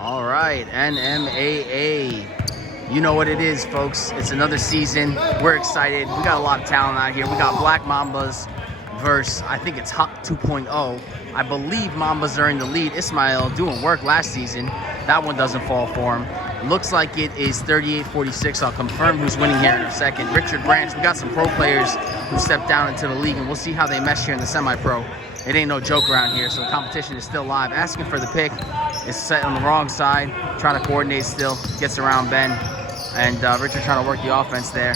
All right, NMAA. You know what it is, folks. It's another season. We're excited. We got a lot of talent out here. We got Black Mambas versus, I think it's Haqq 2.0. I believe Mambas are in the lead. Ismail doing work last season. That one doesn't fall for him. Looks like it is 38-46. I'll confirm who's winning here in a second. Richard Branch. We got some pro players who stepped down into the league, and we'll see how they mesh here in the semi-pro. It ain't no joke around here, so the competition is still live. Asking for the pick. It's set on the wrong side. Trying to coordinate still. Gets around Ben. And Richard trying to work the offense there.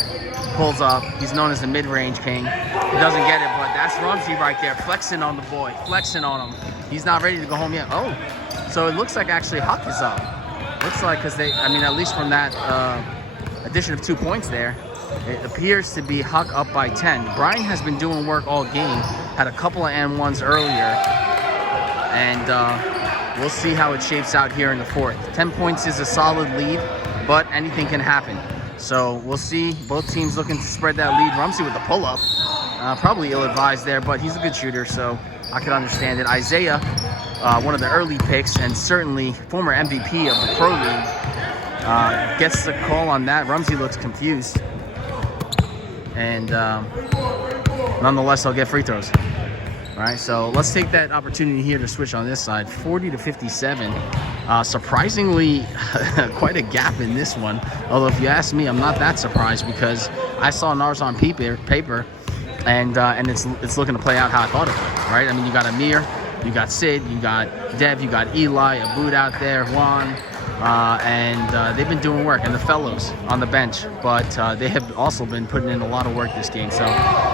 Pulls up. He's known as the mid-range king. He doesn't get it, but that's Rumsey right there. Flexing on the boy. Flexing on him. He's not ready to go home yet. Oh, so it looks like actually Haqq is up. Looks like, because at least from that addition of 2 points there, it appears to be Haqq up by 10. Brian has been doing work all game. Had a couple of N1s earlier. And we'll see how it shapes out here in the fourth. 10 points is a solid lead, but anything can happen. So we'll see. Both teams looking to spread that lead. Rumsey with the pull-up. Probably ill-advised there, but he's a good shooter, so I can understand it. Isaiah, one of the early picks, and certainly former MVP of the Pro League, gets the call on that. Rumsey looks confused. And nonetheless, I'll get free throws. All right, so let's take that opportunity here to switch on this side. 40-57. Surprisingly, quite a gap in this one. Although if you ask me, I'm not that surprised because I saw NARSZZ on paper, and it's looking to play out how I thought it would. Right? I mean, you got Amir, you got Sid, you got Dev, you got Eli, Abood out there, Juan, and they've been doing work, and the fellows on the bench. But they have also been putting in a lot of work this game. So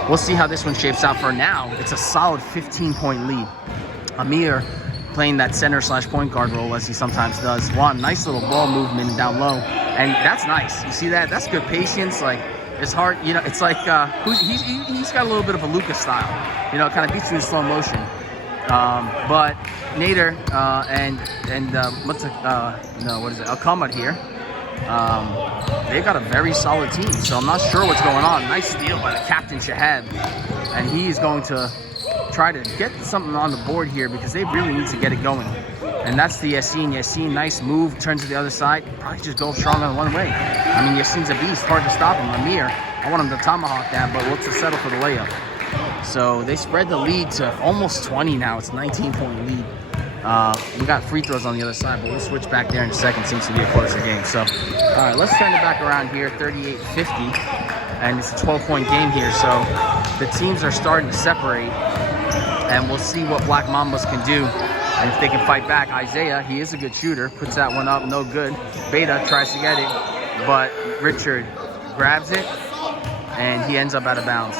we'll see how this one shapes out. For now, it's a solid 15-point lead. Amir playing that center/point guard role as he sometimes does. Juan, nice little ball movement down low, and that's nice. You see that? That's good patience. Like, it's hard, you know. It's like he's got a little bit of a Lucas style. You know, it kind of beats you in slow motion. But Nader and El-Qamar here. They got a very solid team, so I'm not sure what's going on. Nice steal by the captain Shahab, and he's going to try to get something on the board here because they really need to get it going. And that's the Yassine. Yassine, nice move, turns to the other side. Probably just go strong on one way. I mean, Yassine's a beast, hard to stop him. Amir, I want him to tomahawk that, but looks to settle for the layup. So they spread the lead to almost 20 now. It's a 19-point lead. We got free throws on the other side, but we'll switch back there in a second. Seems to be a closer game. So, all right, let's turn it back around here, 38-50. And it's a 12-point game here. So the teams are starting to separate. And we'll see what Black Mambas can do and if they can fight back. Isaiah, he is a good shooter. Puts that one up, no good. Beta tries to get it, but Richard grabs it, and he ends up out of bounds.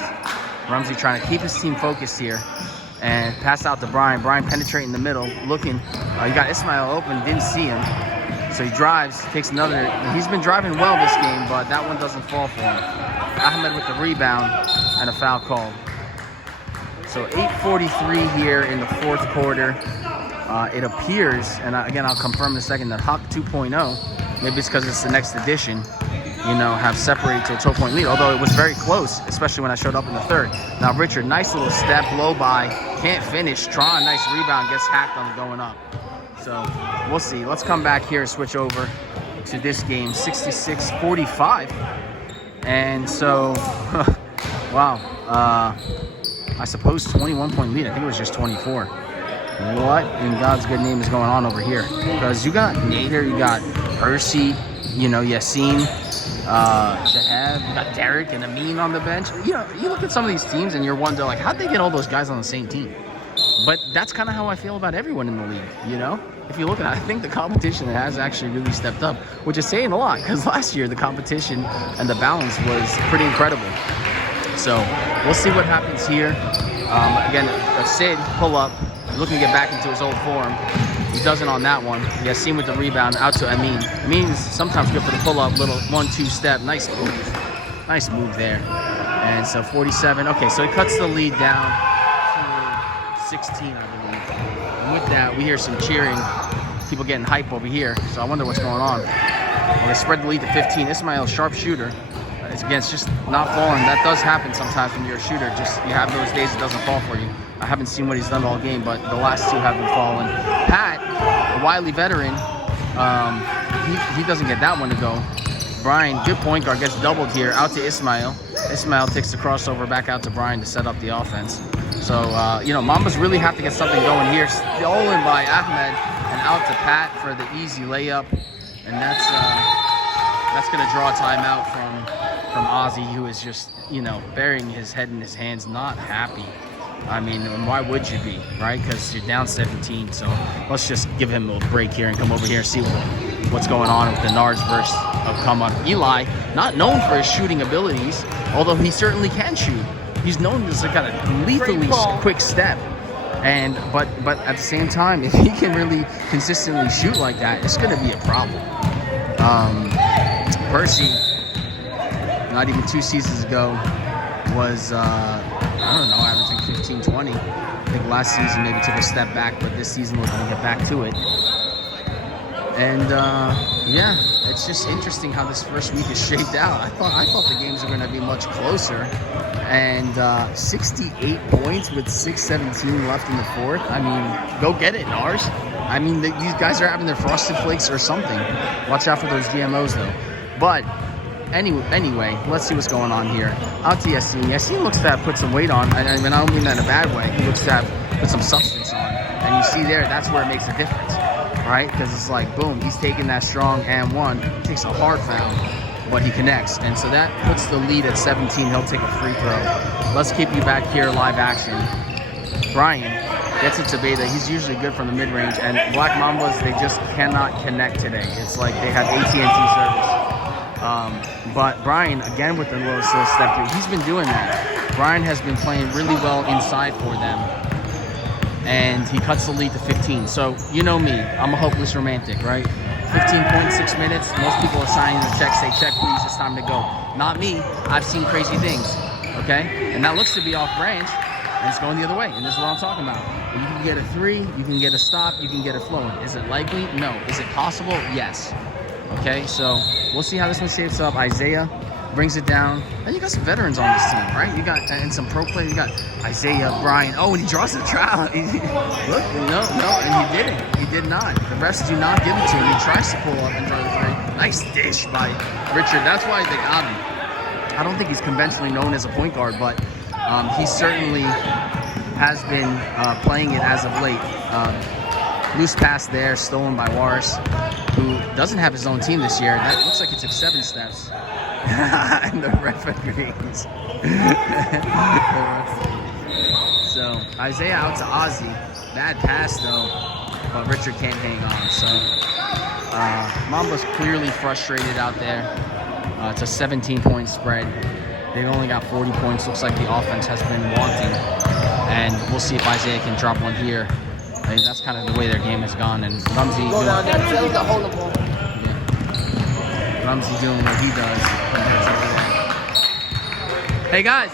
Rumsey trying to keep his team focused here and pass out to Brian. Brian penetrating the middle, looking. You got Ismail open, didn't see him. So he drives, takes another. He's been driving well this game, but that one doesn't fall for him. Ahmed with the rebound and a foul call. So 8:43 here in the fourth quarter. It appears, and again, I'll confirm in a second, that Haqq 2.0, maybe it's because it's the next edition, have separated to a 12-point lead, although it was very close, especially when I showed up in the third. Now, Richard, nice little step, low by, can't finish. Tron, nice rebound, gets hacked on the going up. So we'll see. Let's come back here and switch over to this game, 66-45. And so, wow. I suppose 21-point lead. I think it was just 24. What in God's good name is going on over here? Because you got Nader, you got Percy, Yassine, Shahab, you got Derek and Amin on the bench. You look at some of these teams and you're wondering, like, how'd they get all those guys on the same team? But that's kind of how I feel about everyone in the league, If you look at it, I think the competition has actually really stepped up, which is saying a lot, because last year the competition and the balance was pretty incredible. So we'll see what happens here. Again, Sid pull up, looking to get back into his old form. He doesn't on that one. Yassine with the rebound out to Amin. Amin is sometimes good for the pull up, little 1-2 step. Nice move there. And so 47. Okay, so he cuts the lead down to 16, I believe. And with that, we hear some cheering, people getting hype over here. So I wonder what's going on. Well, they spread the lead to 15. Ismail, sharp shooter. It's just not falling. That does happen sometimes when you're a shooter. You have those days it doesn't fall for you. I haven't seen what he's done all game, but the last two have been falling. Pat, a wily veteran, He doesn't get that one to go. Brian, good point guard, gets doubled here. Out to Ismail. Ismail takes the crossover back out to Brian to set up the offense. So, Mambas really have to get something going here. Stolen by Ahmed and out to Pat for the easy layup. And that's going to draw a timeout from Ozzy, who is just, burying his head in his hands, not happy. I mean, why would you be, right? Because you're down 17. So let's just give him a little break here and come over here and see what's going on with the NARSZZ verse of Qamar. Eli, not known for his shooting abilities, although he certainly can shoot. He's known as a kind of lethally quick step. But at the same time, if he can really consistently shoot like that, it's going to be a problem. Percy, not even 2 seasons ago, was, averaging 15, 20. I think last season maybe took a step back, but this season we're going to get back to it. And, it's just interesting how this first week is shaped out. I thought the games were going to be much closer. And 68 points with 6:17 left in the fourth. I mean, go get it, NARSZZ. I mean, these guys are having their frosted flakes or something. Watch out for those GMOs, though. But anyway, let's see what's going on here. Out to Yassine. Yassine looks to have put some weight on. I don't mean that in a bad way. He looks to have put some substance on. And you see there, that's where it makes a difference, right? Because it's like, boom, he's taking that strong and one. Takes a hard foul, but he connects. And so that puts the lead at 17. He'll take a free throw. Let's keep you back here, live action. Brian gets it to Beta. He's usually good from the mid-range. And Black Mambas, they just cannot connect today. It's like they have AT&T service. But Brian, again with the little step through, he's been doing that. Brian has been playing really well inside for them. And he cuts the lead to 15. So, you know me, I'm a hopeless romantic, right? 15.6 minutes. Most people are signing the check, say, check please, it's time to go. Not me. I've seen crazy things, okay? And that looks to be off branch, and it's going the other way. And this is what I'm talking about. You can get a three, you can get a stop, you can get it flowing. Is it likely? No. Is it possible? Yes. Okay, so we'll see how this one shapes up. Isaiah brings it down. And you got some veterans on this team, right? You got, and some pro players. You got Isaiah, Brian. Oh, and he draws the trial. Look, no, and he didn't. He did not. The refs do not give it to him. He tries to pull up and draw the three. Nice dish by Richard. That's why they got him. I don't think he's conventionally known as a point guard, but he certainly has been playing it as of late. Loose pass there, stolen by Waris, who doesn't have his own team this year. That looks like he took 7 steps. And the ref agrees. So Isaiah out to Ozzy. Bad pass though, but Richard can't hang on. So Mamba's clearly frustrated out there. It's a 17-point spread. They've only got 40 points. Looks like the offense has been wanting. And we'll see if Isaiah can drop one here. I mean, that's kind of the way their game has gone. And Ramsey Ramsey doing what he does. Hey guys.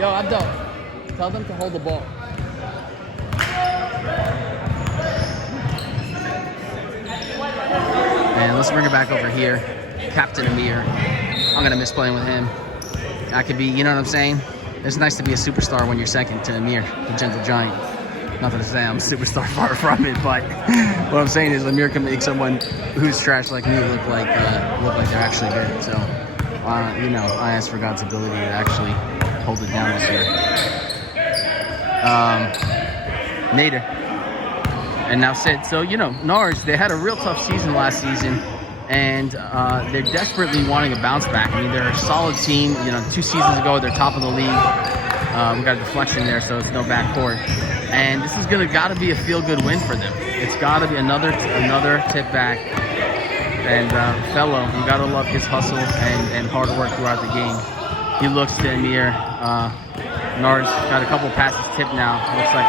Yo, Abdo. Tell them to hold the ball. And let's bring it back over here. Captain Amir. I'm going to miss playing with him. I could be, you know what I'm saying? It's nice to be a superstar when you're second to Amir, the gentle giant. Not that I say I'm a superstar, far from it, but what I'm saying is Amir can make someone who's trash like me look like they're actually good. So, I ask for God's ability to actually hold it down this year. Nader. And now Sid. So, NARSZZ, they had a real tough season last season. And they're desperately wanting a bounce back. I mean, they're a solid team. 2 seasons ago, they're top of the league. We got a deflection there, so it's no backcourt. And this is gotta be a feel-good win for them. It's gotta be another tip back. And Fellow, you gotta love his hustle and hard work throughout the game. He looks to Amir. NARSZZ got a couple passes tipped now. Looks like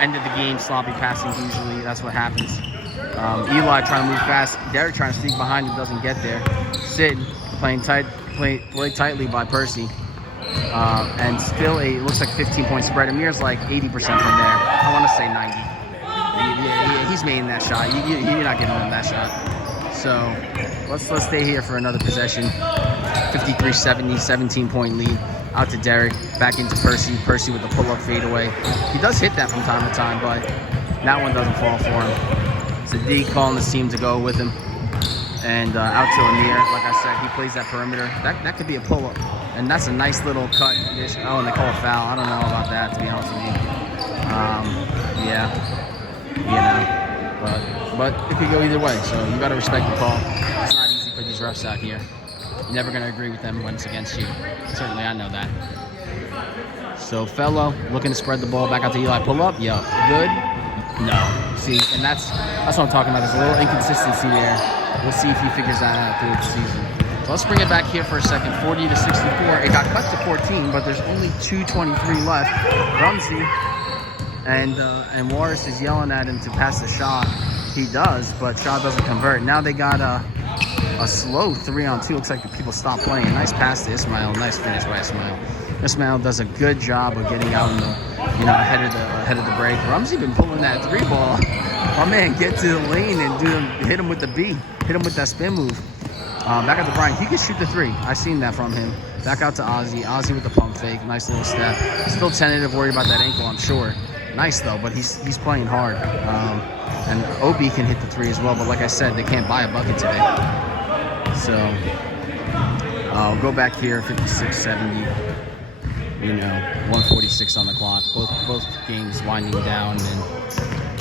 end of the game, sloppy passing usually. That's what happens. Eli trying to move fast. Derek trying to sneak behind him, doesn't get there. Sid played tightly by Percy. And still looks like 15-point spread. Amir's like 80% from there. I want to say 90. Yeah, he's making that shot. You're not giving him that shot. So let's stay here for another possession. 53-70, 17-point lead. Out to Derek, back into Percy. Percy with the pull-up fadeaway. He does hit that from time to time, but that one doesn't fall for him. Sadiq calling his team to go with him. And out to Amir, like I said, he plays that perimeter. That could be a pull-up. And that's a nice little cut. And they call a foul. I don't know about that, to be honest with you. Yeah, but it could go either way. So you got to respect the call. It's not easy for these refs out here. You're never going to agree with them when it's against you. Certainly, I know that. So Fellow looking to spread the ball back out to Eli. Pull up, yo, good. No, see, and that's what I'm talking about. There's a little inconsistency there. We'll see if he figures that out through the season. So let's bring it back here for a second. 40-64. It got cut to 14, but there's only 2:23 left. Rumsey and Morris is yelling at him to pass the shot. He does, but Shaw doesn't convert. Now they got a slow 3-on-2. Looks like the people stopped playing. Nice pass to Ismail. Nice finish by Ismail. Ismail does a good job of getting out in the, ahead of the break. Rumsey been pulling that 3-ball. My man, get to the lane and hit him with the B. Hit him with that spin move. Back out to Brian. He can shoot the 3. I've seen that from him. Back out to Ozzy. Ozzy with the pump fake. Nice little step. Still tentative, worried about that ankle, I'm sure. Nice though, but he's playing hard. And Obi can hit the 3 as well, but like I said, they can't buy a bucket today. So I'll go back here, 56-70. 146 on the clock. Both games winding down in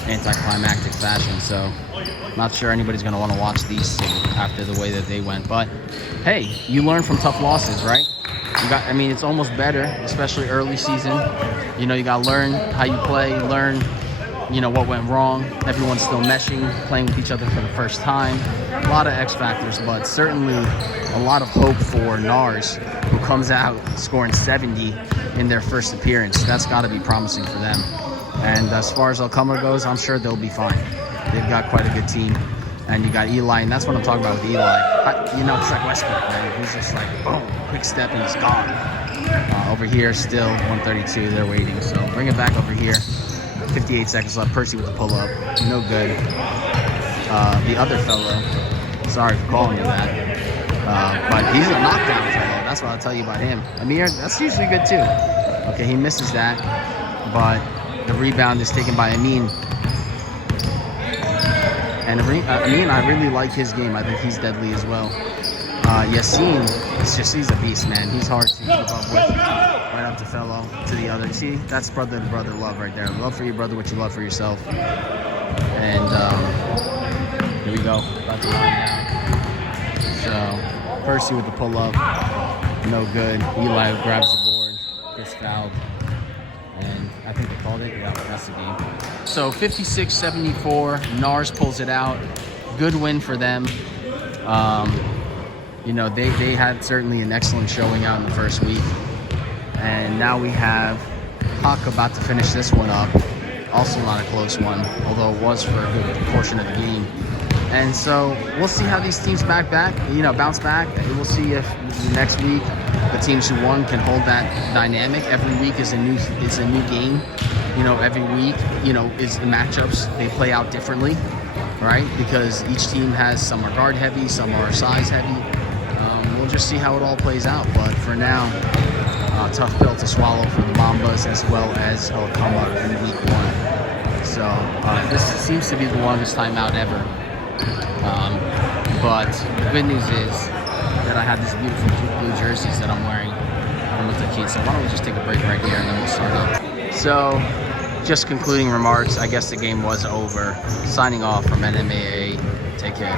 anticlimactic fashion. So not sure anybody's going to want to watch these two after the way that they went. But hey, you learn from tough losses, right? It's almost better, especially early season. You got to learn how you play, learn, what went wrong. Everyone's still meshing, playing with each other for the first time. A lot of X factors, but certainly a lot of hope for NARSZZ, who comes out scoring 70 in their first appearance. That's got to be promising for them. And as far as El-Qamar goes, I'm sure they'll be fine. They've got quite a good team. And you got Eli, and that's what I'm talking about with Eli. It's like Westbrook, man. He's just like, boom, quick step, and he's gone. Over here, still 132. They're waiting. So bring it back over here. 58 seconds left. Percy with the pull-up. No good. The other fellow, sorry for calling him that. But he's a knockdown fellow. That's what I'll tell you about him. Amir, that's usually good too. Okay, he misses that. But the rebound is taken by Amin. And Amin, I really like his game. I think he's deadly as well. Yassine, he's a beast, man. He's hard to keep up with. Right up to Fellow, to the other. See, that's brother-to-brother love right there. Love for your brother what you love for yourself. And here we go. About to line now. So, Percy with the pull-up. No good. Eli grabs the board. Gets fouled. And I think they called it. Yeah, that's the game. So, 56-74. NARSZZ pulls it out. Good win for them. They had certainly an excellent showing out in the first week. And now we have Haqq about to finish this one up. Also not a close one, although it was for a good portion of the game. And so we'll see how these teams bounce back. We'll see if next week the teams who won can hold that dynamic. Every week is a new game. Every week, is the matchups. They play out differently, right? Because each team some are guard heavy, some are size heavy. We'll just see how it all plays out. But for now, tough pill to swallow for the Mambas as well as El-Qamar in week 1. So this seems to be the longest timeout ever. But the good news is that I have these beautiful blue jerseys that I'm wearing with the kids. So why don't we just take a break right here and then we'll start up. So just concluding remarks. I guess the game was over. Signing off from NMAA. Take care.